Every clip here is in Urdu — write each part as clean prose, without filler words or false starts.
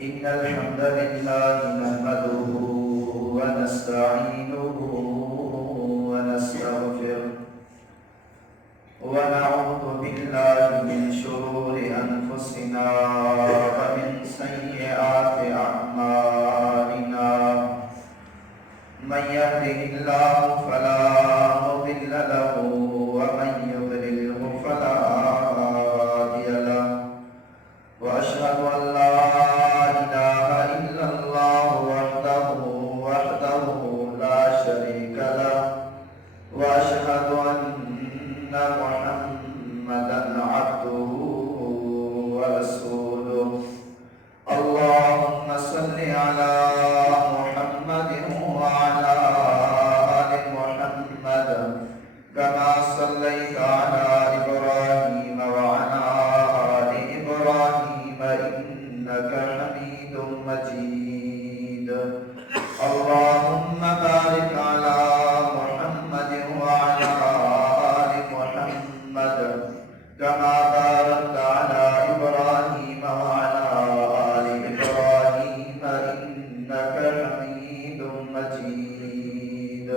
إن الحمد لله نحمده ونستعينه ونستغفره ونعوذ بالله من شرور أنفسنا ومن سيئات أعمالنا من يهده الله فلا مضل له ومن يضلله فلا هادي له وأشهد أن لا إله إلا الله وحده لا شريك له وأشهد أن محمدا عبده ورسوله اللهم صل على محمد وعلى آل محمد كما صليت على إبراهيم وعلى آل إبراهيم إنك حميد مجيد اللهم بارك على محمد وعلى آل محمد كما باركت على إبراهيم وعلى آل إبراهيم إنك حميد مجيد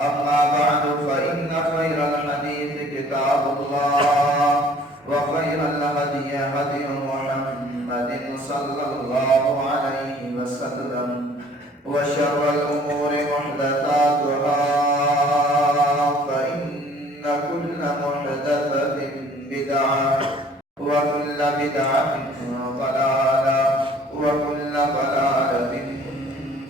أما بعد فإن خير الحديث كتاب الله وخير الهدي هدي محمد صلى الله عليه وسلم وشر الأمور محدثاتها فإن كل محدثة بدعة وكل بدعة ضلالة وكل ضلالة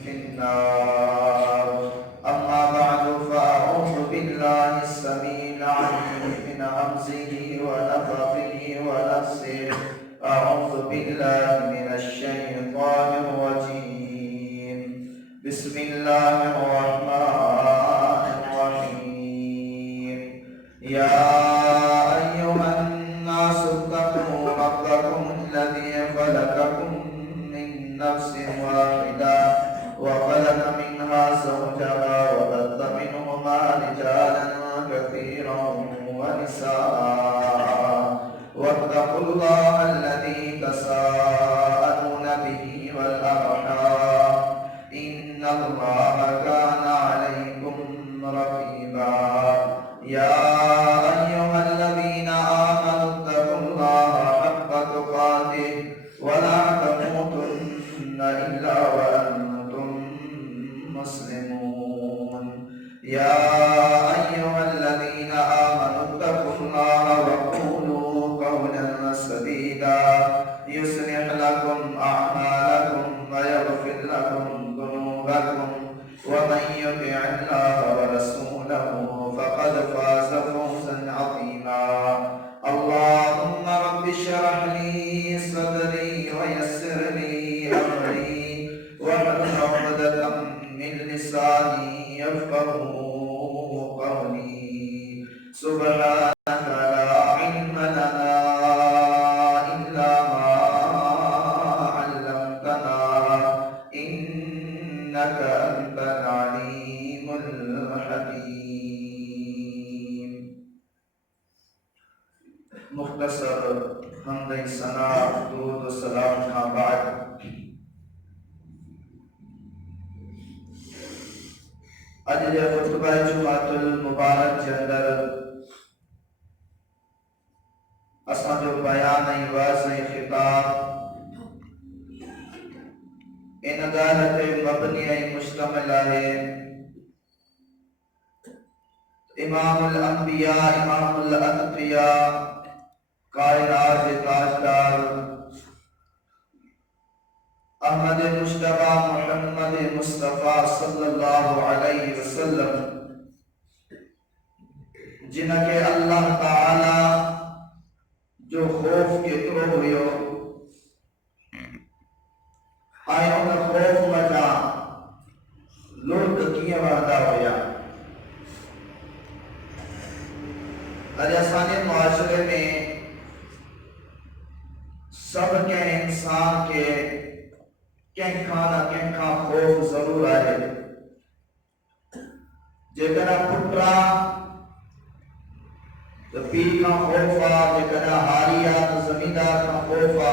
في النار أما بعد فأعوذ بالله السميع العليم من همزه ونفخه ونفسه أعوذ بالله من الشيطان الرجيم بسم الله الرحمن الرحيم يا أيها الناس اتقوا ربكم الذي خلقكم من نفس واحدة وخلق منها زوجها وبث منهما رجالا كثيرا ونساء واتقوا الله الذي تساءلون به والأرحام إن الله كان عليكم رقيبا يا أيها الذين آمنوا اتقوا الله حق تقاته ولا تموتن إلا وأنتم مسلمون يا أيها الذين آمنوا اتقوا الله وقولوا قولا سديدا يصلح لكم أعمالكم ويغفر لكم ذنوبكم ومن يطع الله ورسوله فقد فاز فوزا عظيما اللهم رب اشرح لي صدري ويسر لي أمري واحلل عقدة من لساني يفقهوا قولي سبحانك لا علم لنا إلا ما علمتنا إنك أنت العليم الحكيم مختصر حمد ثنا درود و سلام کا بعد اج جو خطبہ جمعۃ المبارک کے اندر اساں جو بیان واضح خطاب ان عدالت مبنی مشتمل ہے امام الانبیاء امام الاتقیاء کائنات تاجدار احمد مجتبی محمد مصطفیٰ صلی اللہ علیہ وسلم جن کے اللہ تعالی جو خوف کے تو ہوئیو آئے ان خوف مجا لوٹ کیے وعدہ ہویا ادیسانی معاشرے میں سب کے انسان کے کہیں کھانا کہیں کھا خوف ضرور آئے جیکنا پٹرا تو پی کا خوفا جیکنا ہاریا تو زمیندار کا خوفا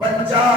50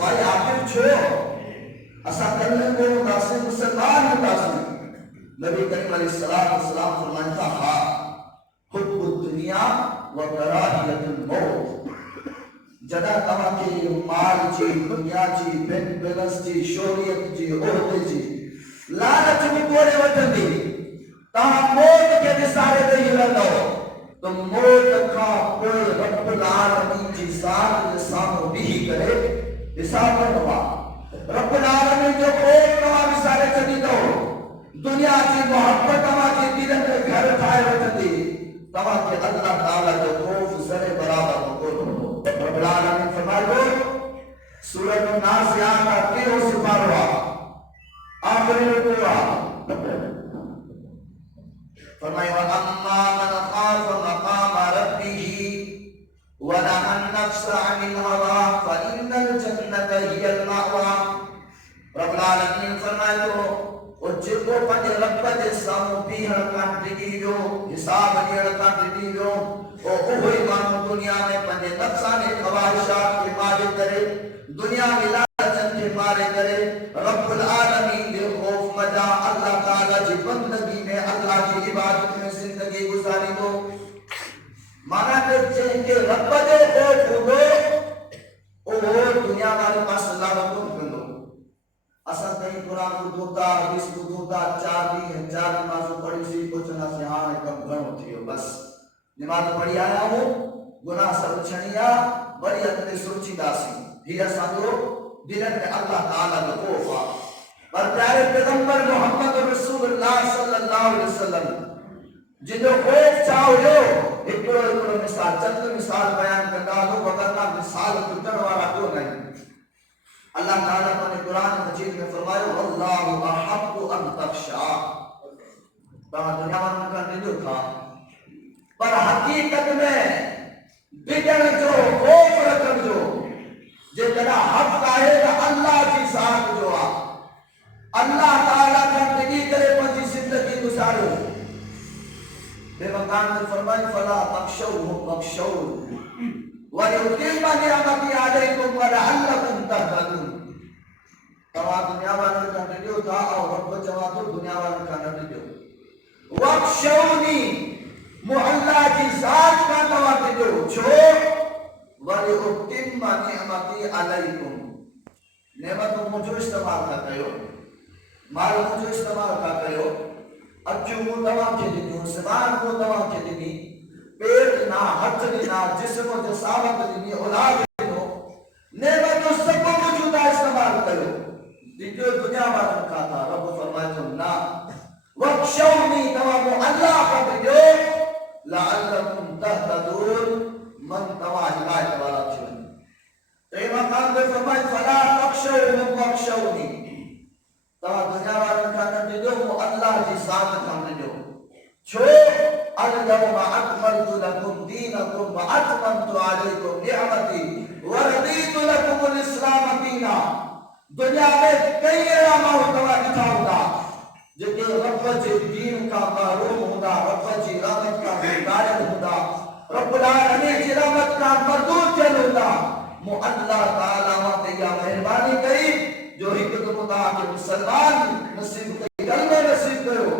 رسوائی آخر چھو اسا کرنے کو متاثر مسلمان متاثر نبی کریم علیہ السلام فرمائے تھا ہاں حب الدنیا و کراہیت الموت جدا تمام کی مال جی دنیا جی بن بلس جی شوریت جی عہدے جی لالچ میں کوڑے وطن دی تاہم موت کے نسارے دے ہی رہتا ہو تو موت کا کوئی رب العالمین جی ذات لسانو بھی کرے حساب کروا رب العالمین جو خوف نوا مثالے چلی دو دنیا کی محبت تما کی دلن میں گھر ٹھائے وطن دی تما کی اللہ تعالیٰ جو خوف ذرے برابر مقول ہو رب العالمین فرمائے دو سورۃ النازعات کا 13 سپارہ آخری رکوع فرمائے وَأَمَّا مَنْ خَافَ مَقَامَ رَبِّهِ وَنَهَى النَّفْسَ عَنِ الْهَوَىٰ فَإِنَّ الْجَنَّةَ هِيَ الْمَأْوَىٰ رب العالمین فرمائے تو اور جن کو پنج رب دے سامو بھی ہڑکان ٹکی جو حساب دی ہڑکان ٹکی جو اور اوہی مانو دنیا میں پنج نفسانے خواہشات کے مارے کرے دنیا میں لالچن کے مارے کرے رب العالمین دے خوف مجا اللہ تعالیٰ جی بندگی میں اللہ کی عبادت میں زندگی گزاری دو مانا کرتے کہ رب دے خوف ہو اور دنیا والے پاس اللہ رکھو کر دو اصلا کہیں قرآن کو دوتا حدیث کو دوتا 4 نمازوں پڑھی سی کچھ نہ سے ہاں کم گھر ہوتی ہو بس نماز پڑھی آیا ہو گناہ سب چھنیا بڑی اپنے سوچی داسی ہی سانجو دلن میں اللہ تعالیٰ کا خوفا اور پیارے پیغمبر محمد رسول اللہ صلی اللہ علیہ وسلم جن جو خوف چاہو جو ایکڑو مثال چند مثال بیان کرنا دو وقتنا مثال کتن وارا کو نہیں اللہ تعالیٰ نے قرآن مجید میں فرمایا واللہ احق ان تخشع بہت دنیا میں کا نہیں تھا پر حقیقت میں بگڑ جو خوف رکھ جو جتنا حق آئے گا اللہ کی ذات جو اللہ تعالیٰ کا زندگی کرے پنجی زندگی گزارو بے مکان میں فرمائی فلا تخشوهم واخشون وَيُتِمَّ نِعْمَتِي عَلَيْكُمْ وَلَعَلَّكُمْ تَهْتَدُونَ تمام دنیا والوں کا ویڈیو تھا اور رب جواب دنیا والوں کا ویڈیو وَاخْشَوْنِي محلہ کی ذات کا جواب ویڈیو چھو وَلِأُتِمَّ نِعْمَتِي عَلَيْكُمْ نعمت مجھو استعمال کرتے ہو مال مجھو استعمال کرتے ہو اچھو کو تمام کے دنی زبان کو تمام کے دنی پیٹ نہ ہاتھ نہ جسم و جسامت دنی اولاد دنو نعمت سب کو موجودہ استعمال کرو دیکھو دنیا والوں کا تھا رب فرمائے تو نہ وَاخْشَوْنِي تمام اللہ کا دیو لَعَلَّكُمْ تَهْتَدُونَ من تمام ہدایت والا چھوڑ تو یہ مقام میں فرمائے فَلَا تَخْشَوْنِي وَاخْشَوْنِي تمام دنیا والوں کا دیو وہ اللہ کی ذات کا دیو چھو اليوم اکملت لکم دینکم واتممت علیکم نعمتی ورضیت لکم الاسلام دینا دنیا میں کئی علامہ ہوتا دکھاؤں گا جو کہ رب جی دین کا محروم ہوگا رب جی رحمت کا مدارد ہوگا رب العالمین جی رحمت کا مردود چل ہوگا مو اللہ تعالیٰ وقت یا مہربانی کری جو حکمت مطابق مسلمان نصیب کری کلمہ نصیب کرو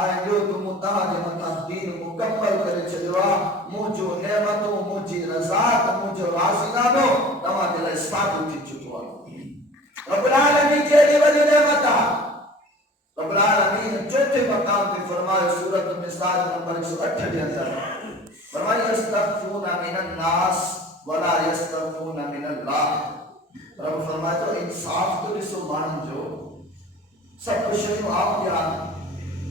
آئے جو تم متعلق دین مکمل کرے چلوا مجھو نعمتوں مجھے رضاعت مجھو رازقانو تمام دل اسفاد اٹھی چکوا رب العالمین جیلی وجہ نعمتا رب العالمین چوتھے مقام پہ فرمائے سورۃ النساء نمبر 108 کے اندر فرمائے یستخفون من الناس ولا یستخفون من اللہ رب فرمائے تو انصاف تو جسو مان جو سب کچھ آپ یاد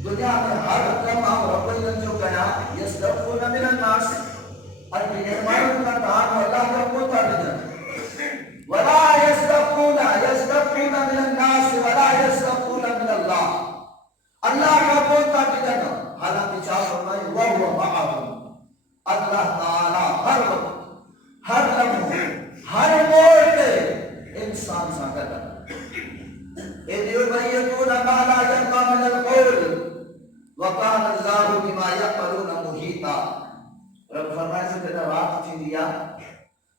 دنیا میں ہر کم آپ رب العالمین جو کہا یستخفون من الناس اور بیماروں کا دان اللہ کا پوتا دیجا ولا یستخفون من الناس ولا یستخفون من اللہ اللہ کا پوتا دیجا حالانکہ چاہ فرمائے وَهُوَ مَعَهُمْ اللہ تعالی ہر وقت ہر لمحے ہر موڑ پہ انسان سا کرتا اِذْ يُبَيِّتُونَ مَا لَا يَرْضَىٰ مِنَ الْقَوْلِ وَقَالَ اللَّهُ بِمَا يَعْمَلُونَ مُحِيطًا رب فرمائے سے جب رات تھی دیا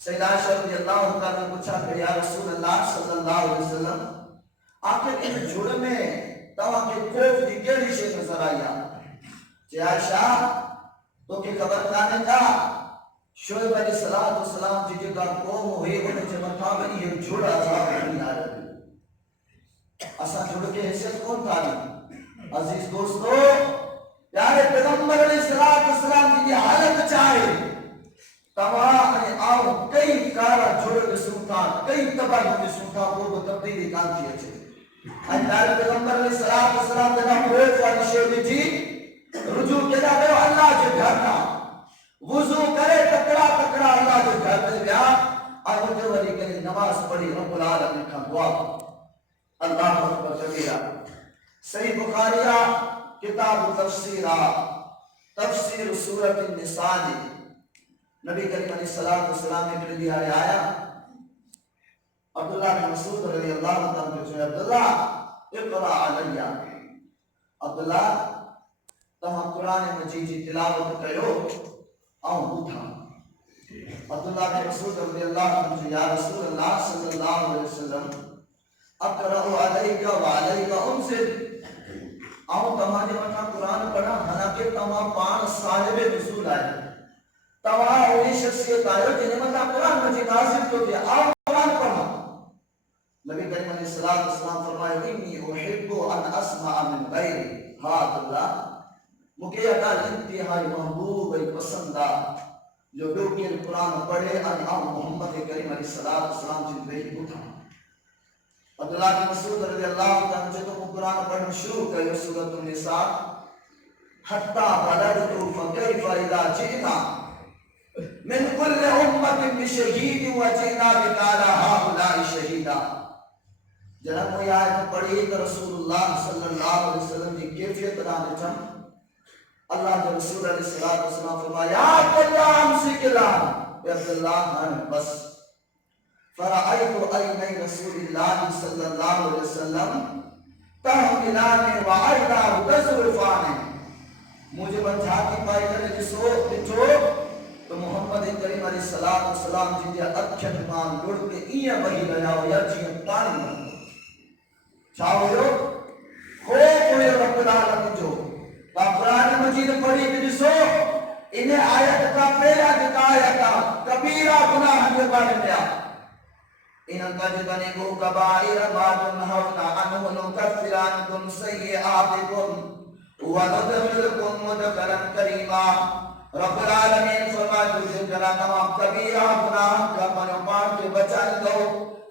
سیدہ عائشہ رضی اللہ تعالیٰ نے پوچھا کہ یا رسول اللہ صلی اللہ علیہ وسلم آخر ان جھڑ میں تمہاں کے خوف دی کیڑی شے نظر آیا؟ کہ عائشہ تو کی خبر کانے کا شعیب علیہ السلام جی جگہ قوم ہوئی انہیں جو مطابق یہ جھڑ عذاب نہیں آ رہی اسا جھڑ کے حیثیت کون تاری؟ عزیز دوستو پیارے پیغمبر علیہ السلام جی کی حالت چاہے تمام آؤ کئی کارا جھڑ کے سنتا کئی تباہ کے سنتا وہ تبدیلی کانتی ہے پیارے پیغمبر علیہ السلام جگہ خوف والی شعر جی رجوع کے جا گئے اللہ کے گھر کا وضو کرے تکڑا تکڑا اللہ کے گھر میں گیا اور وہ ولی کے نماز پڑھی رب العالمین کا دعا اللہ اکبر کبیرہ صحیح بخاریہ کتاب تفسیرہ تفسیر سورۃ النساء نبی کریم علیہ السلام نے کر دیا آیا عبداللہ بن مسعود رضی اللہ عنہ جو عبداللہ اقرا علیہ عبداللہ تمام قرآن مجید کی تلاوت کرو آؤں بوتھا عبداللہ بن مسعود رضی اللہ عنہ یا رسول اللہ صلی اللہ علیہ وسلم اقرأ علیک وعلیک انزل آؤں تمہارے مطلب قرآن پڑھا حالانکہ تمام پان صاحب نزول آئے تمام وہی شخصیت آئے جنہیں مطلب قرآن مجید نازل تو دیا آؤں قرآن پڑھا نبی کریم علیہ السلام فرمائے انی احب ان اسمع من غیری ہاتھ اللہ مکہ ادا انتہائی محبوب و پسندہ جو بیوکیر قرآن پڑھے ان آؤں محمد کریم علیہ السلام جن بے بھتا عبداللہ بن مسعود رضی اللہ عنہ جب وہ قرآن پڑھنا شروع کرے سورۃ النساء حتی بلغت فکیف اذا جئنا من کل امت بشہید وجئنا بک علی ہؤلاء شہیدا جناب وہ آیت پڑھی کہ رسول اللہ صلی اللہ علیہ وسلم کی کیفیت دانے چم اللہ کے رسول علیہ السلام فرمایا عبداللہ امسک الان عبداللہ ہاں بس فرأيت عيني رسول الله صلى الله عليه وسلم تحملان وعيناه تذرفان مجھے بچھاتی پائی کرے جسو بچو تو محمد کریم علیہ السلام جی دیا اکھت مان لڑ کے ایہ بہی رہا ہو یا جی پانی میں چاہو جو خوف ہوئے رب العالمین جو قرآن مجید پڑھی کہ جسو انہیں آیت کا پہلا دکھایا تھا کبیرہ گناہ کے بارے میں إن تجتنبوا كبائر ما تنهون عنه نكفر عنكم سيئاتكم وندخلكم مدخلا كريما رب العالمین فرمائے تجھے جنا تمام کبیرہ گناہ کا منوپان کے بچائی دو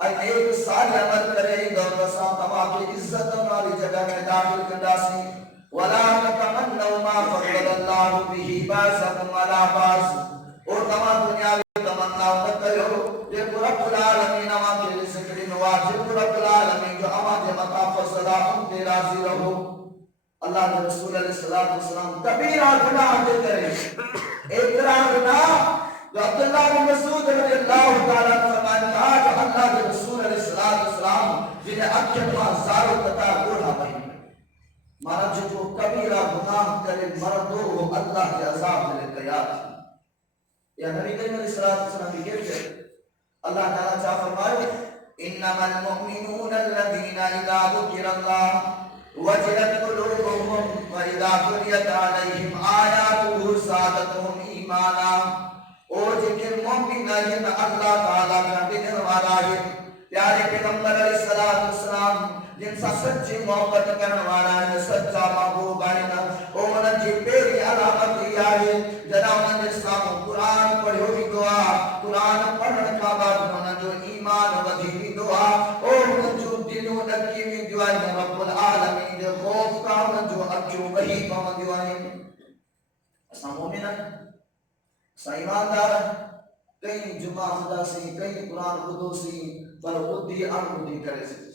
اے ایک سال عمل کرے دو رسا تمام کی عزت والی جگہ میں داخل کرداسی ولا تتمنوا ما فضل اللہ به بعضکم علی بعض اور تمام دنیا تمنا مت کرو یہ رب العالمین اما کے ذکر نواجب رب العالمین جو اما کے مقام فضلہ ان کے راضی رہو اللہ کے رسول علیہ السلام کبیرہ گناہ دے کرے اقرار گناہ جو عبداللہ بن مسعود رضی اللہ تعالیٰ فرمائے تھا جو اللہ کے رسول علیہ السلام جنہیں اکھت و ہزاروں قطار گوڑا بہی مانا جو کبیرہ گناہ کرے مردو اللہ کے عذاب میں تیار تھی یا نبی کریم علیہ السلام کی کیفیت اللہ تعالیٰ چاہ فرمائے انما المؤمنون الذین اذا ذکر اللہ وجلت قلوبهم واذا تلیت علیہم آیاتہ زادتہم ایمانا اور جن مومن ہیں اللہ تعالیٰ کا بگن والا ہے پیارے پیغمبر علیہ السلام جن سا سچی محبت کرنے والا ہے سچا محبوب ہے اور انہوں کی پہلی علامت یہ ہے جنا انہوں نے اسلام قرآن پڑھو بھی دعا قرآن پڑھنے کا بعد انہوں جو ایمان ودھی بھی دعا اور انہوں جو دلوں لکی بھی دعا ہے رب العالمین جو خوف کا انہوں جو اکیوں وہی پاؤں دعا ہے اسا مومن ہے اسا ایماندار ہے کئی جمعہ خدا سے کئی قرآن خدو سے پر خودی خودی کرے سے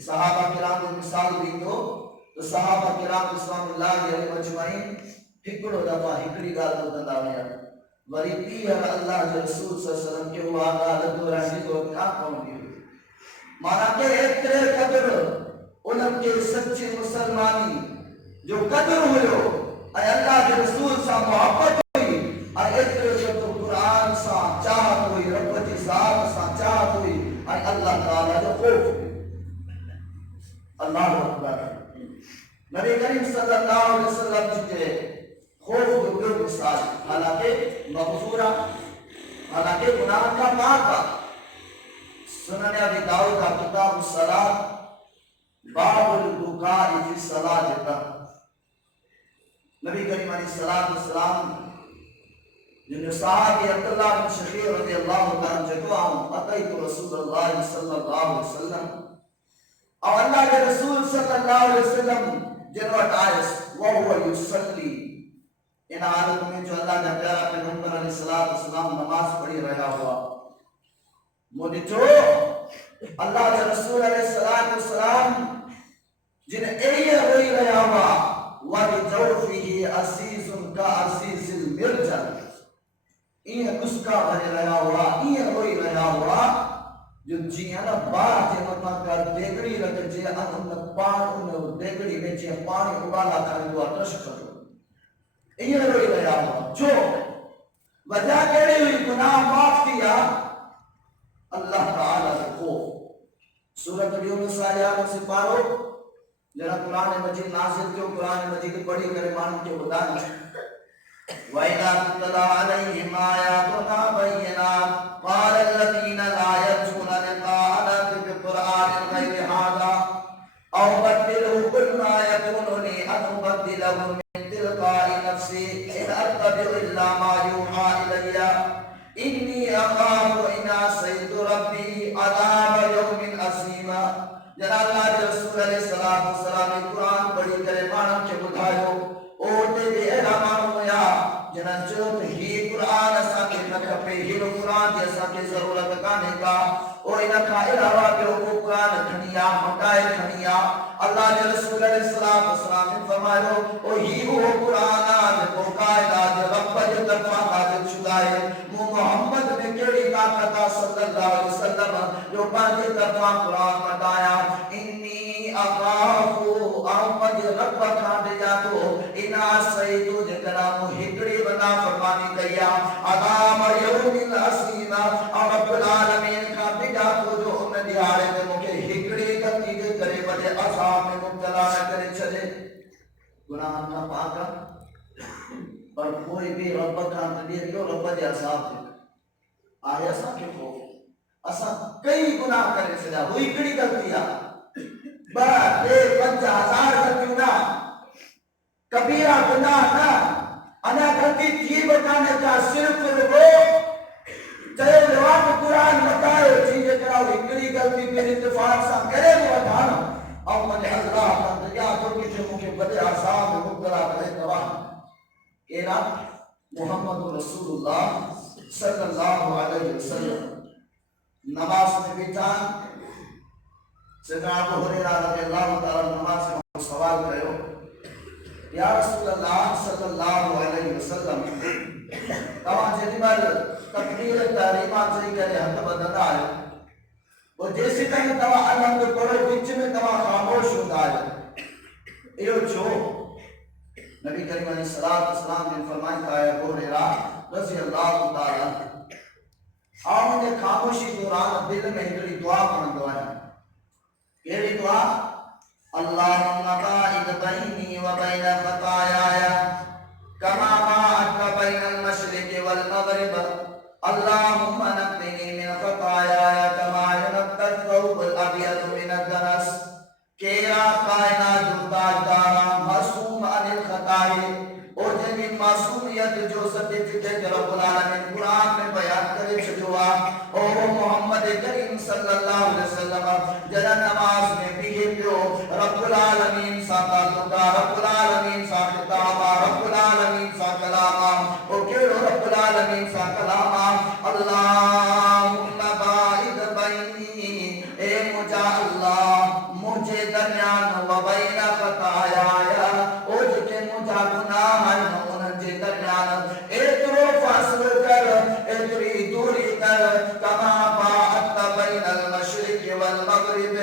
صحابہ کرام کی مثال بھی تو صحابہ کرام اسلام اللہ علیہ مجمعین ہکڑو دفعہ ہکڑی گال کو دنداویا وری پیہر اللہ جو رسول صلی اللہ علیہ وسلم کے وہ آگاہ لدو رہنی کو کیا پہنگی ہوئی مانا کہ اترے قدر علم کے سچے مسلمانی جو قدر ہوئے اے اللہ کے رسول سا محبت ہوئی اے اترے قدر قرآن سا چاہت ہوئی رب اللہ اکبر. نبی کریم صلی اللہ علیہ وسلم کے خوف جو مثال حالانکہ مغفورہ حالانکہ گناہ کا پاک. سنن ابی داؤد کا کتاب الصلاۃ باب البکاء فی الصلاۃ. نبی کریم علیہ الصلوۃ والسلام جن صحابی عبداللہ بن شقیق رضی اللہ تعالیٰ عنہ کو اتیت رسول اللہ صلی اللہ علیہ وسلم اور اللہ کے رسول صلی اللہ علیہ وسلم جنوٹ آئس وہو یصلی. ان حالت میں جو اللہ کا پیارا پیغمبر علیہ السلام نماز پڑھی رہا ہوا مجھے جو اللہ کے رسول علیہ السلام جن ایہ ہوئی رہا ہوا وَبِجَوْفِهِ عَزِيزٌ كَعَزِيزِ الْمِرْجَلِ. یہ گسکا بھرے رہا ہوا یہ ہوئی رہا ہوا جو جیانا بار جے مطمع کر دیگڑی رکھ جے ان پان دیگڑی میں جے پانی ابالا کرے دو اترش کرو. یہ ہوئی رہا ہوا جو وجہ کیڑی ہوئی گناہ معاف کیا اللہ تعالیٰ کو. سورۃ یونس آیات سے پارو جنہا قرآن مجید نازل کیوں قرآن مجید پڑھی کرے مان کے بدائیں. وَإِذَا تُتْلَىٰ عَلَيْهِمْ آيَاتُنَا بَيِّنَاتٍ قَالَ الَّذِينَ لَا يَرْجُونَ لِقَاءَنَا ائْتِ بِقُرْآنٍ غَيْرِ هَٰذَا أَوْ بَدِّلْهُ قُلْ مَا يَكُونُ لِي أَنْ أُبَدِّلَهُ مِن تِلْقَاءِ نَفْسِي إِنْ أَتَّبِعُ إِلَّا مَا يُوحَىٰ إِلَيَّ إِنِّي أَخَافُ إِنْ عَصَيْتُ رَبِّي عَذَابَ يَوْمٍ عَظِيمٍ. جناب اللہ کے رسول علیہ السلام قرآن پڑھی کرے مانم کے بدھائیو اوٹے بھی اعلان ہویا جنہاں جو ہی قرآن اسا کے نکپے ہی رو قرآن کی اسا کے ضرورت کانے کا اور انہاں کا علاوہ کے وہ قرآن کھنیا مکائے کھنیا. اللہ کے رسول علیہ السلام نے فرمایا او ہی وہ قرآن آج مقائدہ جو رب جو طرفہ حاضر شدہ ہے محمد نے کیڑی طاقت صلی اللہ علیہ وسلم جو پانچ طرفہ قرآن مٹایا. انی اخاف احمد رب کھانڈ جاتو انا سیدو جکنا محکڑی بنا فرمانی کیا عذاب یوم العظیم اور رب العالمین کا بجا کو جو انہیں دیارے دے مکے ہکڑی کا تیجے کرے بڑے عذاب میں مبتلا نہ کرے چلے. گناہ کا پاکا پر کوئی بھی رب کھانڈ دیئے کیوں رب دے عذاب دے آئے ایسا کہ خوف ایسا کئی گناہ کرے سجا وہ ہکڑی کرتی ہے بڑے 50,000 کرتی نہ کبیرہ گناہ نہ انا کرتی تھی بتانے کا صرف وہ چاہے جواب قرآن بتائے چیزیں کراؤ ہکڑی کرتی پھر اتفاق سا کرے وہ بتانا اور مجھے اللہ کا دریا جو کسی مجھے بڑے عذاب میں مبتلا کرے گواہ کہنا محمد رسول اللہ صلی اللہ علیہ وسلم نماز میں بیٹھا سیدنا ابو ہریرہ رضی اللہ تعالی نماز میں سوال کرو یا رسول اللہ صلی اللہ علیہ وسلم تمام جنبال تکبیر تحریمات سے کرے حد بدن آئے وہ جیسی تک تمام الحمد پڑھو بچ میں تمام خاموش ہوتا ہے. ایو جو نبی کریم علیہ السلام نے فرمایا ہے ابو ہریرہ رضی اللہ تعالی آپ نے خاموشی دوران دل میں ایک دعا پڑھ دعا ہے. یہ دعا اللہم باعد بینی و بین خطایایا کما باعدت بین المشرق والمغرب اللہم نقنی من خطایایا کما ینقى الثوب الابیض من الدنس. کیرا کائنات جو تاجدارا معصوم عن الخطائی اور جنہی معصومیت جو سرٹیفکیٹ رب العالمین قرآن میں بیان کرے چھجوا اور محمد کریم صلی اللہ علیہ وسلم جنہ نماز میں بھی پیو رب العالمین سا تعلقہ رب العالمین سا خطابہ رب العالمین سا کلامہ اور کیڑو رب العالمین سا کلامہ اللہم باعد بینی اے مجھا اللہ مجھے درمیان و بین خطایایا او جکے مجھا گناہ ہے انہوں جے درمیان اترو فاصل کر اتری دوری کر کما باعدت بین المشرق والمغرب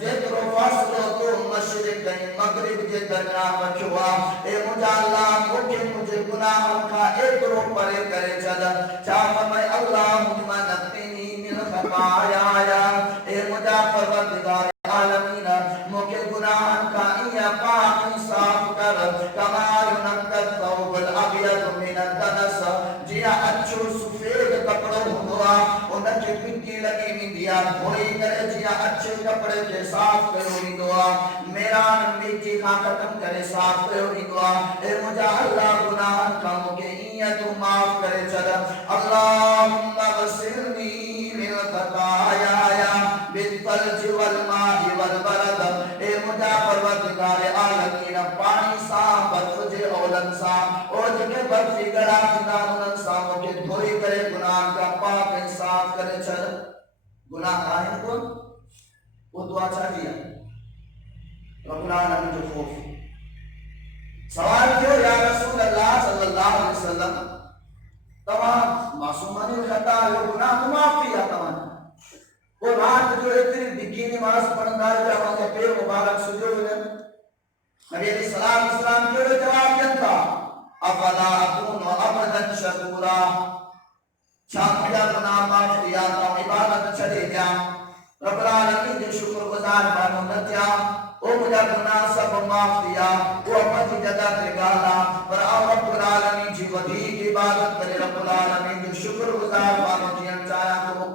جترو فاصل تو مشرق مغرب جے درمیان رکھوا اے مجھا اللہ مجھے گناہ کا اترو پرے کرے چلا چاہتا میں اللہم نقنی من خطایایا اے مجھا پروردگار عالمین موکے گناہ گناہ کا یا پاک صاف کر کما ينقى الثوب الابيض من الدنس جیا اچھو سفید کپڑوں ہوا انہاں کے پٹی لگی ویندیا دھوئی کرے جیا اچھے کپڑے کے صاف کرو دعا میرا مٹی کا ختم کرے صاف کرو دعا اے مجھا اللہ گناہ کا مجھے تو معاف کرے چلا اللہم غسلنی من خطایا بالثلج والماء والبرد اے مجھا پروردگار عالمین پانی صاف برف جے اولن صاف اور جگہ برفی گڑا جنان صاف کے دھوئی کرے گناہ کا پاک صاف کرے چلا گناہ آئین کون وہ دعا چاہ دیا رب العالمین جو خوف سوال کیوں یا رسول اللہ صلی اللہ علیہ وسلم تمام معصومانی خطا ہے گناہ تو معاف کیا تمام وہ رات جو اتنی دکھی نماز پڑھنا ہے جب ہمیں پیر مبارک سجو ہوئے نبی علیہ السلام کیوں جواب دیا تھا افلا اکون ابدا شکورا چھاپ کیا گناہ معاف کیا تو عبادت چلے گیا رب العالمین جو شکر گزار بانو نتیا او مجھا گناہ سب معاف دیا وہ اپنی جگہ تے گالا پر آو رب العالمین جی ودیق عبادت کرے رب العالمین جو شکر گزار بانو جی انچایا تو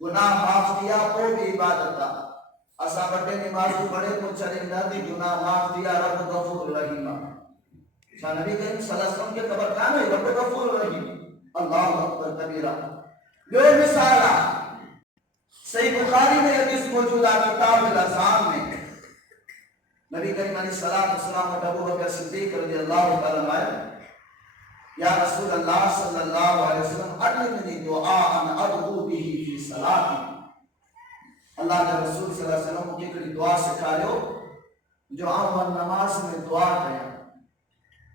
گناہ معاف دیا وہ بھی عبادت تھا اسا بڑے نمازی بڑے کو چلندہ دی گناہ معاف دیا رب غفور رحیم شاہ نبی کریم صلی اللہ علیہ وسلم کے قبر کہاں ہے رب غفور رحیم اللہ اکبر کبیرہ لو مثالا صحیح بخاری میں حدیث موجودہ کتاب الاذان میں نبی کریم علیہ السلام و ابو بکر صدیق رضی اللہ تعالیٰ عنہ یا رسول اللہ صلی اللہ علیہ وسلم علمنی دعاء ادعو به فی صلاتی اللہ کے رسول صلی اللہ علیہ وسلم کی کڑی دعا سکھائیو جو عام نماز میں دعا کریں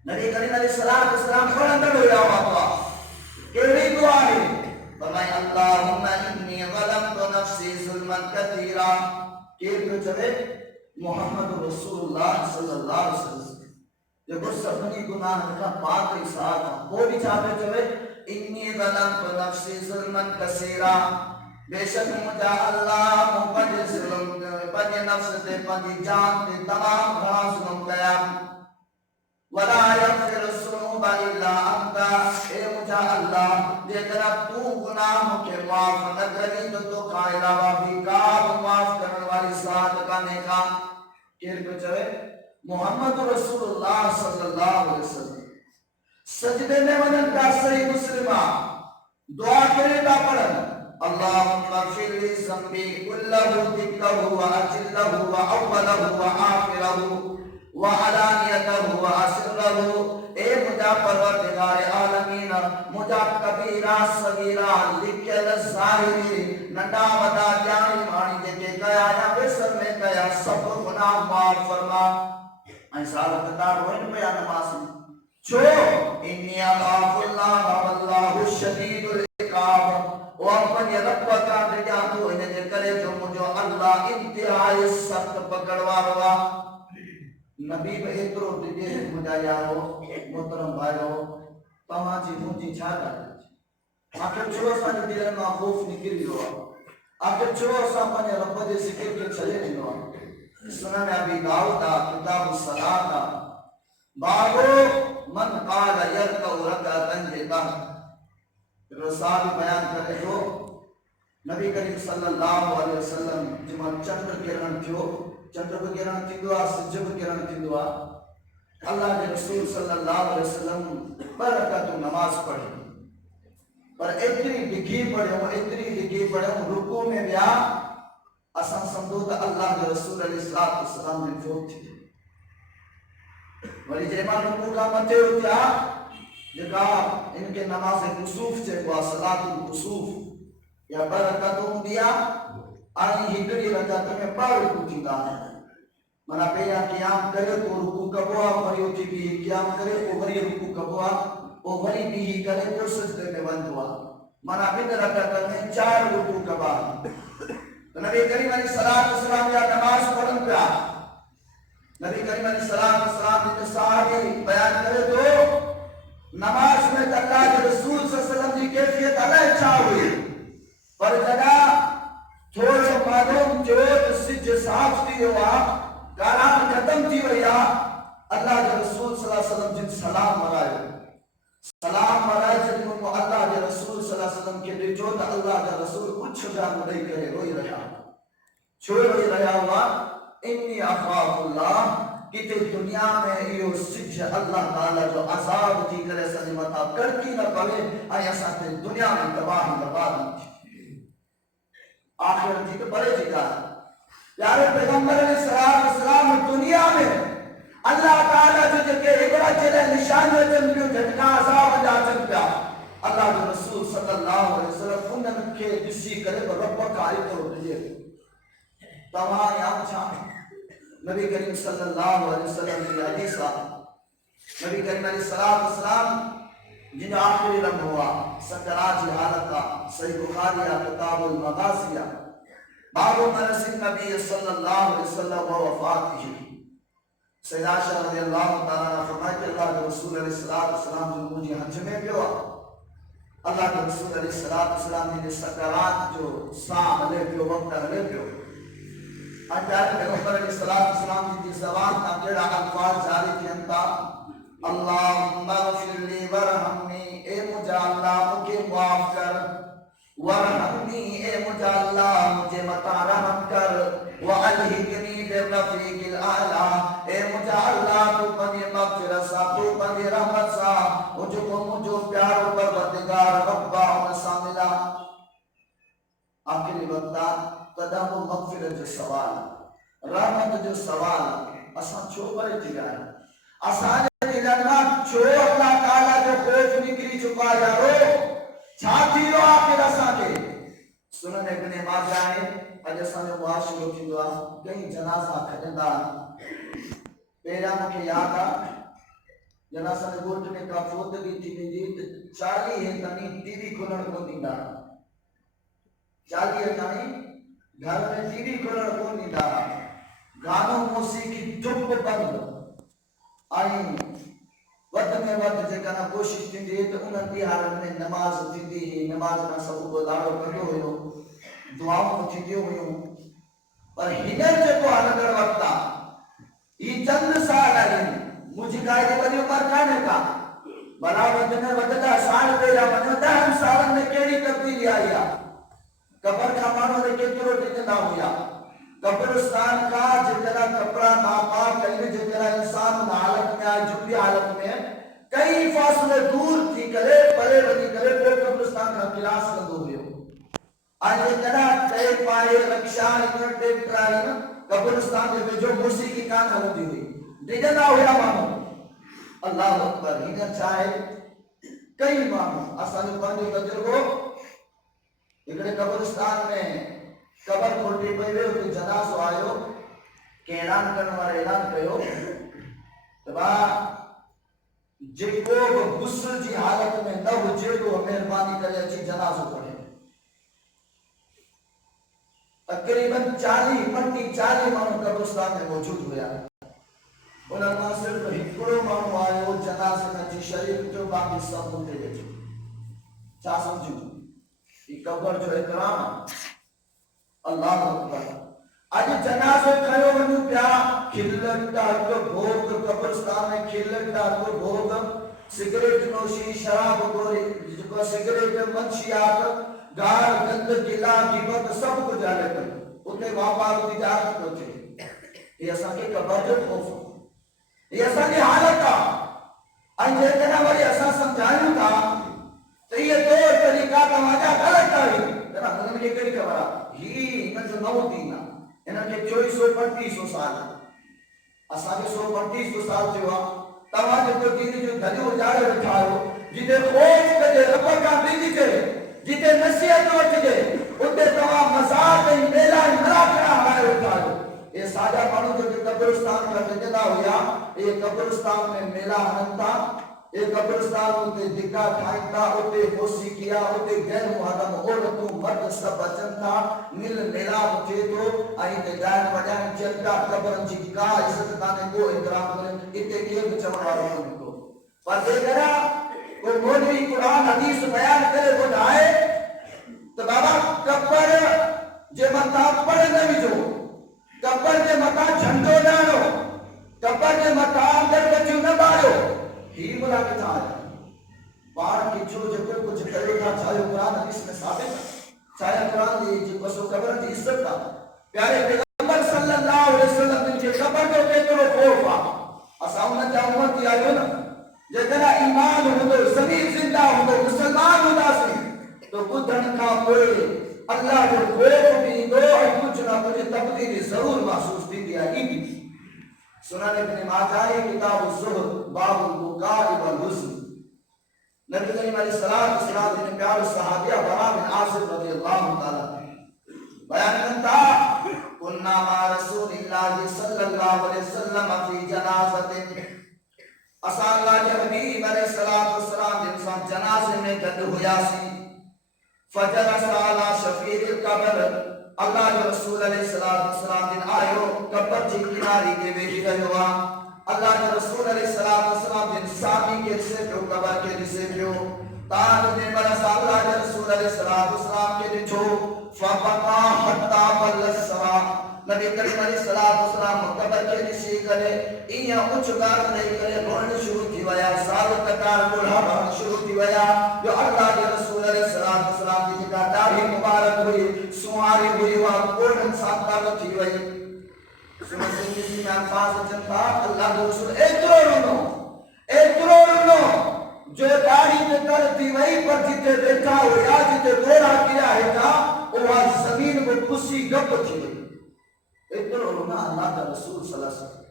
نبی کریم علیہ السلام فرندر ہو جاؤ دعا کیڑی دعا ہے فرمائے اللہم انی ظلمت نفسی ظلما کثیرا کیر کو چلے محمد رسول اللہ صلی اللہ علیہ وسلم جب اس اپنی گناہ کا پاک احساس وہ بھی چاہتے چلے انی ظلمت نفسی ظلما کثیرا بے شک مجھا اللہ مجھے ظلم پنی نفس تے پنی جان تے تمام بڑا ظلم کیا ولا یغفر الذنوب الا انت اے مجھا اللہ لیکن اب تو گناہوں کے معاف نہ کری تو کا علاوہ بھی کام معاف کرنے والی ذات کا نیکا کیر کو چلے محمد رسول اللہ صلی اللہ علیہ وسلم سجدے میں ونن کا صحیح مسلمہ دعا کرے تا پڑھن اللہم اغفر لی ذنبی کلہ دکہ و اجلہ و اولہ و آخرہ وعلانیتہ و اسرہ اے مجھا پروردگار عالمین مجھا کبیرہ صغیرہ لکھل ظاہری نڈا ودا جانی مانی دے کے گیا یا بسر میں گیا سب گناہ معاف فرما ایسا لگتا روئن پہ یا نماز میں چھو انی اخاف اللہ واللہ شدید العقاب وہ اپنی رب کا دیا تو انہیں دے کرے جو مجھو اللہ انتہائی سخت پکڑوا روا نبی بہترو دیگے مجھا یارو محترم بھائیو تمہاں جی مجھے چھا گا آخر چھو سا جو دیر میں خوف نکلی ہوا آخر چھو سا پنے رب دے ذکر کے چلے نہیں ہوا سنن ابی داؤد کتاب الصلاۃ بابو من قال یرکع رکعتن جتا رسال بیان کرے تو نبی کریم صلی اللہ علیہ وسلم جمع چندر کرن کیوں چندر کو گرن تیندوا سجب گرن تیندوا اللہ کے رسول صلی اللہ علیہ وسلم برکت نماز پڑھی پر اتنی ڈگی پڑھے ہوں رکوع میں بیا اسان سمدود اللہ کے رسول علیہ السلام نے فوت تھی ولی جیمان رکوع کا متے ہوتیا جگہ ان کے نماز کسوف سے ہوا صلاة الکسوف یا برکتوں دیا آنی ہکڑی رکعت میں بار رکوع کی گانا ہے منا پہیا قیام کرے تو رکوع کبوا بھری ہوتی بھی قیام کرے تو بھری رکوع کبوا وہ بھری بھی ہی کرے تو سجدے میں بند ہوا منا بن رکعت میں 4 رکوع کبا تو نبی کریم علیہ السلام یا نماز پڑھن پیا نبی کریم علیہ السلام نے صحابی بیان کرے تو نماز میں اللہ کے رسول صلی اللہ علیہ وسلم کی کیفیت الگ چاہ ہوئی پر جگہ تھوڑے معلوم جو سج صاف دی ہوا تھی ویا اللہ کے رسول صلی اللہ علیہ وسلم جن سلام مرائے جن کو اللہ کے رسول صلی اللہ علیہ وسلم کے ڈیچو تا اللہ کے رسول کچھ جان نہیں کرے روئی رہا چھوڑ روئی رہا ہوا انی اخاف اللہ کہ تے دنیا میں یہ سچ اللہ تعالیٰ جو عذاب تھی کرے سنمتا کرتی نہ پڑے آیا ساتھ دنیا میں تباہ برباد تھی آخر تھی تو بڑے جی گا پیارے پیغمبر علیہ السلام دنیا میں اللہ تعالیٰ جو جکے اگڑا چلے نشان میں پیو جھٹکا عذاب جا چل پیا اللہ کے رسول صلی اللہ علیہ وسلم انہوں کے کسی کرے رب کاری کرو دیئے تمہاں یہاں چھاں نبی کریم صلی اللہ علیہ وسلم کی حدیثہ نبی کریم علیہ السلام جن آخری رنگ ہوا سکرات حالت کا صحیح بخاریہ کتاب المغازیہ باب مرس النبی صلی اللہ علیہ وسلم و وفاتہ سید عائشہ رضی اللہ تعالیٰ نے فرمایا کہ اللہ کے رسول علیہ السلام جو مجھے حج میں پیوا اللہ کے رسول علیہ السلام نے سکرات جو سام لے پیو وقت لے پیو پیارے پیغمبر علیہ السلام کی زبان کا کیڑا الفاظ جاری کی انتا اللہم اغفر لی ورحمنی اے مجھے اللہ مجھے معاف کر ورحمنی اے مجھے اللہ مجھے متا رحم کر وعلہکنی برفیق الآلہ اے مجھے اللہ تو پنی مغفرت سا تو پنی رحمت سا مجھو پیارو پروردگار ربا انسا ملا آخری وقتا قدم و مغفرت جو سوال رحمت جو سوال اساں چھو بڑے جگہ آسان جگہ چھو اللہ تعالیٰ جو خوف نکلی چکا یارو چھاتی رو آخر اساں کے سنن ابن ماجہ ہے اج اساں جو معاشرو کی دعا کہیں جنازہ کھجندہ پہلا مکھے یاد آ جنازہ نے گوٹ میں کا فوت کی تھی نہیں چالی ہے تنی ٹی وی کھلن کو دینا چالی ہے تنی گھر میں ٹی وی کھلن کو دینا گانوں موسیقی دھپ بند آئیں وقت میں وقت جگہ کوشش تھی دی تو انہوں دی حالت میں نماز تھی دی نماز میں سب کو داڑو کرو ہوئے دعاوں تھی دی ہوئے پر ہنر جو کو حالت وقتا یہ چند سال آئیں مجھے کہا کہ بڑی عمر کھانے کا بلا وقت میں وقتا سال پہ جا بنا دہم سالن میں کیڑی تبدیلی آیا قبر کا مانو نے کترو جتنا ہویا قبرستان کا جتنا کپڑا ناپاک کئی جتنا انسان حالت میں آئے جبی حالت میں کئی فاصلے دور تھی کرے پرے بنی کرے وہ قبرستان کا کلاس کر دو گئے آج جتنا ٹیپ پائے رکشا انہوں ٹیپ کرائی قبرستان میں جو موسیقی کان ہوتی ہوئی دیجنا ہویا مانو اللہ اکبر ہی چاہے کئی مانو آسانی پانچ تجربوں اکڑے قبرستان میں قبر کھوٹی پہ ہوئے ہوتے جنازو آئیو کہ اعلان کرنے والے اعلان کہو تبا جن کو غسل جی حالت میں نہ ہو جے تو مہربانی کرے اچھی جنازو پڑھے تقریباً 40 مانو قبرستان میں موجود ہویا علماء صرف ہکڑو مانو آئیو جنازے میں جی شریف جو باقی سب ہوتے گئے چاہ سمجھو یہ قبر جو اکرام اللہ اکبر آج جنازے کھڑے ونو پیا کھلن ڈال کو بھوگ قبرستان میں کھلن ڈال کو بھوگ سگریٹ نوشی شراب گوری جو سگریٹ منشیات گار گند گلا گیبت سب کو جالے کر اتنے واپار ہوتی جاکت پہنچے یہ ایسا کہ قبر جو خوف یہ ایسا کہ حالت کا انجھے کہنا والی ایسا سمجھائیں تھا تو یہ دور طریقہ کا واجہ غلط آئی ذرا مجھے مجھے کری کبرا ہی انہاں جو نو دینا انہاں کے 2435 سال اساں کے 135 سال جو تمہاں جو کو دین جو دھنی ہو جاڑے رکھا ہو جتے خوف کدے رب کا بیجی جے جتے نصیحت وٹ جے اتے تمہاں مزاق میلہ مراکڑا ہمارے رکھا ہو یہ ساجہ مانو جو قبرستان کا جدہ ہویا یہ قبرستان میں میلہ ہنتا یہ قبرستان ہوتے دکھا کھائنتا ہوتے خوشی کیا ہوتے غیر محرم عورتوں مرد سب بچن تھا مل ملا ہوتے تو آئی تے گائن بجائیں چلتا قبرن جی کا عزت دانے کو احترام کریں اتے کیے بچون والوں ہونے کو پر دیکھنا کوئی مولوی قرآن حدیث بیان کرے وہ جائے تو بابا قبر جے مطا پڑھ نہ بھی جو قبر جے مطا جھنڈو نہ لو قبر کے مقام در بچو نہ بارو ہی ملا کے تھا پاڑ کی جو جب کچھ کرے گا چاہے قرآن حدیث میں ثابت ہے چاہے قرآن دی جو بسو قبر دی عزت کا پیارے پیغمبر صلی اللہ علیہ وسلم دن کے قبر کو کہتے رو خوفا اساؤنا جا امت کی آئیو نا جتنا ایمان ہو دو زمین زندہ ہو دو مسلمان ہو دا سی تو بدھن کا کوئی اللہ جو خوف بھی دو کچھ نہ کچھ تبدیلی ضرور محسوس بھی دیا ہی بھی سنن ابن ماجہ کتاب الزہد باب البکاء والحزن نبی کریم علیہ السلام نے پیار صحابیہ برا بن عاصم رضی اللہ تعالی بیان کرتا کننا ما رسول اللہ صلی اللہ علیہ وسلم فی جنازت اسا اللہ کے حبیب علیہ السلام انسان جنازے میں گد ہویا سی فجلس علی شفیع القبر اللہ کے رسول علیہ السلام دن آئیو قبر جی کناری کے بیٹی رہے ہوا اللہ کے رسول علیہ السلام دن سامی کے رسے پیو قبر کے رسے پیو تاج دن برس اللہ کے رسول علیہ السلام کے دن فبقا حتی بل السما نبی کریم علیہ السلام قبر کے رسے کرے ایاں اچھگار نہیں کرے روڑ شروع کی ویا سال تکار بڑھا بڑھا شروع کی ویا جو اللہ کے رسول علیہ السلام کی جگہ داڑھی مبارک ہوئی سواری ہوئی وہاں کوڑن ساتھ تھی وئی سنت کسی میں الفاظ چلتا اللہ کے رسول ایک کروڑ جو داڑھی میں کرتی وہی پر جتے بیٹھا ہویا جتے گوڑا کیا ہے تھا وہ زمین کو کسی گپ تھی ایک کروڑ اللہ کا رسول صلی اللہ علیہ وسلم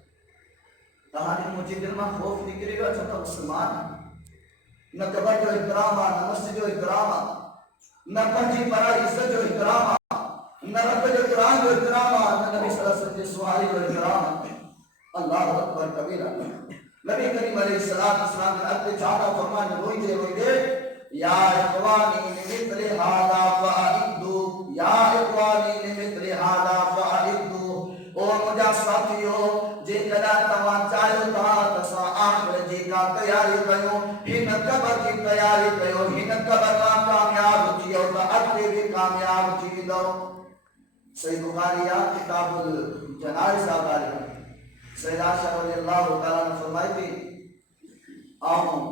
کہانی مجھے دل میں خوف نکلے گا چھتا مسلمان نہ قبر جو اکرام نہ مسجد جو اکرام نہ پنجی پرا عزت جو اکرام نہ رب جو قرآن جو اکرام نہ نبی صلی اللہ علیہ وسلم کے سواری جو اکرام اللہ اکبر کبیرہ نبی کریم علیہ السلام نے اپنے چاہتا فرمان روئی دے یا اخوانی لمثل هذا فاعدوا یا اخوانی لمثل هذا فاعدوا او مجھا ساتھیو جے کدا تواں چاہیو تا تسا آخر جی کا تیاری کیو ہن قبر کی تیاری کیو ہن قبر کا کامیاب تھیو تا اگے بھی کامیاب تھی دو صحیح بخاری کتاب الجنائز آباری سید عائشہ رضی اللہ تعالیٰ نے فرمائی تھی آؤں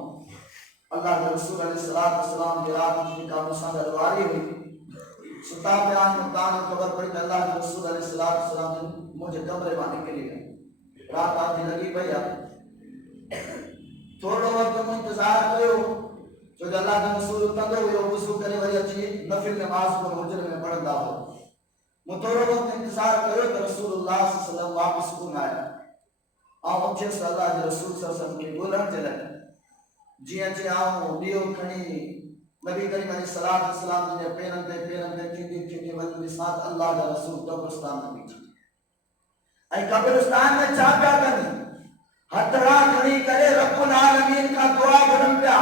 اللہ کے رسول علیہ السلام کی رات مجھے کا مساند دواری ہوئی سلطان بیان مقام خبر پڑی کہ اللہ کے رسول علیہ السلام نے مجھے کمرے بانے کے لیے رات آتی لگی بھیا تھوڑا وقت میں انتظار کرو جو اللہ کے رسول تندو ہوئے وضو کرے وہی اچھی نفل نماز کو حجر میں پڑھتا ہو متورو وقت انتظار کرو کہ رسول اللہ صلی اللہ علیہ وسلم واپس کون آیا آؤں اچھے سے اللہ کے رسول صلی اللہ علیہ وسلم کی بولن چلے جی اچھے آؤں دیو کھنی نبی کریم علیہ السلام نے پیرن پہ تھی وجہ ساتھ اللہ کے رسول قبرستان میں بیٹھا اے قبرستان میں چاہتا کرنی حترا کھنی کرے رب العالمین کا دعا بڑھن پیا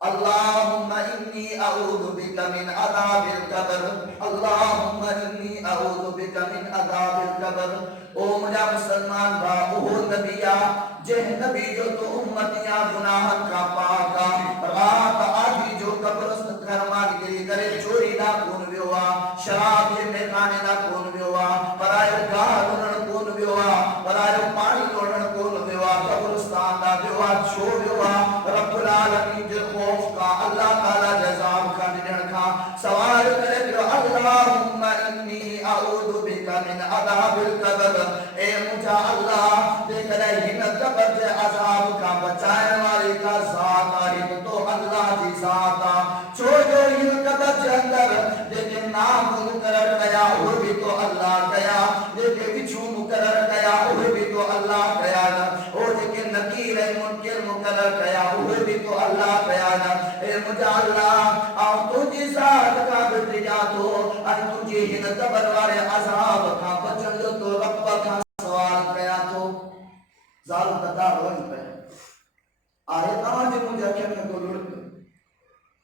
اللہم انی اعوذ بک من عذاب القبر اللہم انی اعوذ بک من عذاب القبر او مجھا مسلمان با اوہ نبیہ جہ نبی جو تو امتیاں گناہ کا پاکا رات آدھی جو قبرست کرمان گری کرے چوری نہ کون بیوا شراب میں کھانے نہ کون بیوا پرائے گاہ لوڑن کون بیوا پرائے پانی لوڑن کون بیوا قبرستان نہ بیوا چھو بیوا رب العالمین جو خوف کا اللہ تعالی جزاب کا نڈن کا سوال کرے کہ اللہم انی اعوذ بک من عذاب القبر اے مجھا اللہ دیکھ رہے ہن قبر سے عذاب کا بچائے والی کا ذات آئی تو اللہ جی ذات چھو جو ہن قبر سے اندر لیکن نام مقرر کیا وہ بھی تو اللہ کیا لیکن بچھو مقرر کیا وہ بھی تو اللہ کیا اور لیکن نکیر منکر مقرر کیا وہ بھی تو اللہ کیا اے مجھا اللہ آؤں تجھے ذات کا بتیا تو ان تجھے ہن قبر والے عذاب کا بچن جو تو رب کا سوال کیا تو ظالم قطع روئن پہ آئے آج مجھے اکھر کو لڑک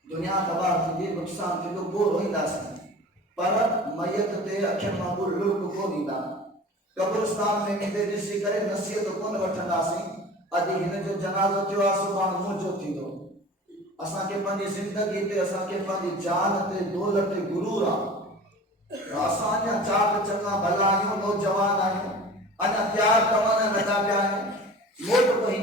دنیا تباہ تھی یہ نقصان تھی لوگ وہ روئن دا سکتے پر میت تے اکھر میں لڑک کو نہیں دا قبرستان میں کہتے جسی کرے نصیحت کون وٹھن دا سی ادھی ہن جو جنازہ تیو آسمان موجود تھی دو اساں کے پنجی زندگی تے اساں کے پنجی جان تے دولت تے گرورا اساں چاک چکا بھلا آئیوں نوجوان آئیوں انہا پیار کمانا ندا پہ آئیوں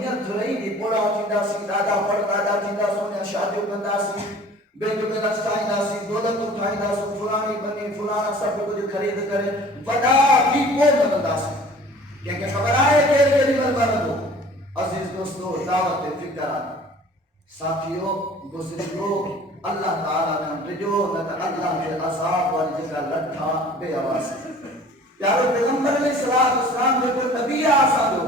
نیت رہی دی پڑا تیندا سی دادا پڑ دادا تیندا سونے شادیوں کندا سی بیٹو کے نچائیندا سی دولت اٹھائیندا سی فلانی بنی فلانا سب کچھ خرید کرے بڑا بھی کو بندا سی کہ خبر آئے کہ میری مربت ہو عزیز دوستو دعوت فکر ساتھیوں گزریو اللہ تعالیٰ نے رجو نہ اللہ کے عذاب والی جگہ لٹھا بے آواز پیارو پیغمبر علیہ السلام نے کوئی نبی آسا دو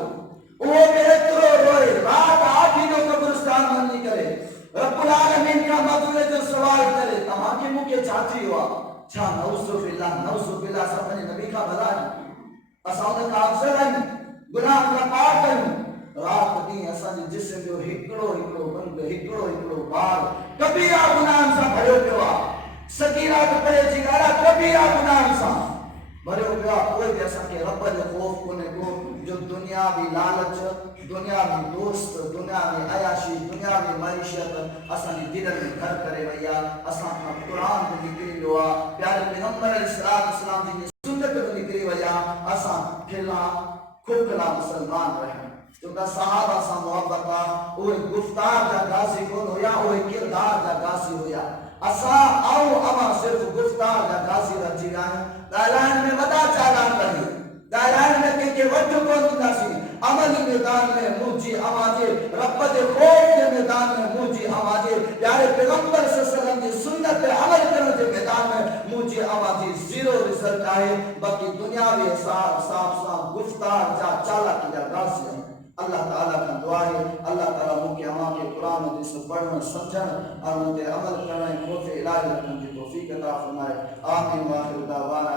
وہ بہترو روئے رات آٹھی جو قبرستان منی کرے رب العالمین کا مدد جو سوال کرے تمام کے منہ کے چاچی ہوا چھا نوزو باللہ سب نے نبی کا بھلا ہے اساؤں کا افضل ہے گناہ کا پاک ہے رات دی اساں جسم جو ہکڑو بند ہکڑو بار کبیرہ گناہ سا بھرو پیا سکینہ کپڑے چگارا کبیرہ گناہ سا بھرو پیا کوئی بھی اساں کے رب جو خوف کونے کو جو دنیاوی لالچ دنیاوی دوست دنیاوی عیاشی دنیاوی معیشت اساں دی دل میں گھر کرے ویا اساں کا قرآن دی نکلی لوا پیارے پیغمبر علیہ السلام دی سنت دی نکلی ویا اساں پھلا کھوکھلا مسلمان رہے چونکہ صحابہ سا محبتہ اوہ گفتار جا غازی کون ہویا اوہ کردار جا غازی ہویا اسا آؤ اما صرف گفتار جا غازی رجی گائیں دائلان میں ودا چالان رہی دائلان میں کہ وجہ کون داسی عملی میدان میں موجی آوازے رب دے خوف کے میدان میں موجی آوازے پیارے پیغمبر صلی اللہ علیہ وسلم کی سنت پہ عمل کرنے کے میدان میں موجی آوازی زیرو رزلٹ آئے باقی دنیاوی صاف گفتار جا چالا کی جا غازی ہے اللہ تعالیٰ کا دعا ہے اللہ تعالیٰ مکہ ہما کے قرآن و حدیث پڑھنا سمجھن اور ان کے عمل کرنے خوف الہی رکھنے کی توفیق عطا فرمائے آمین و آخر دعوانا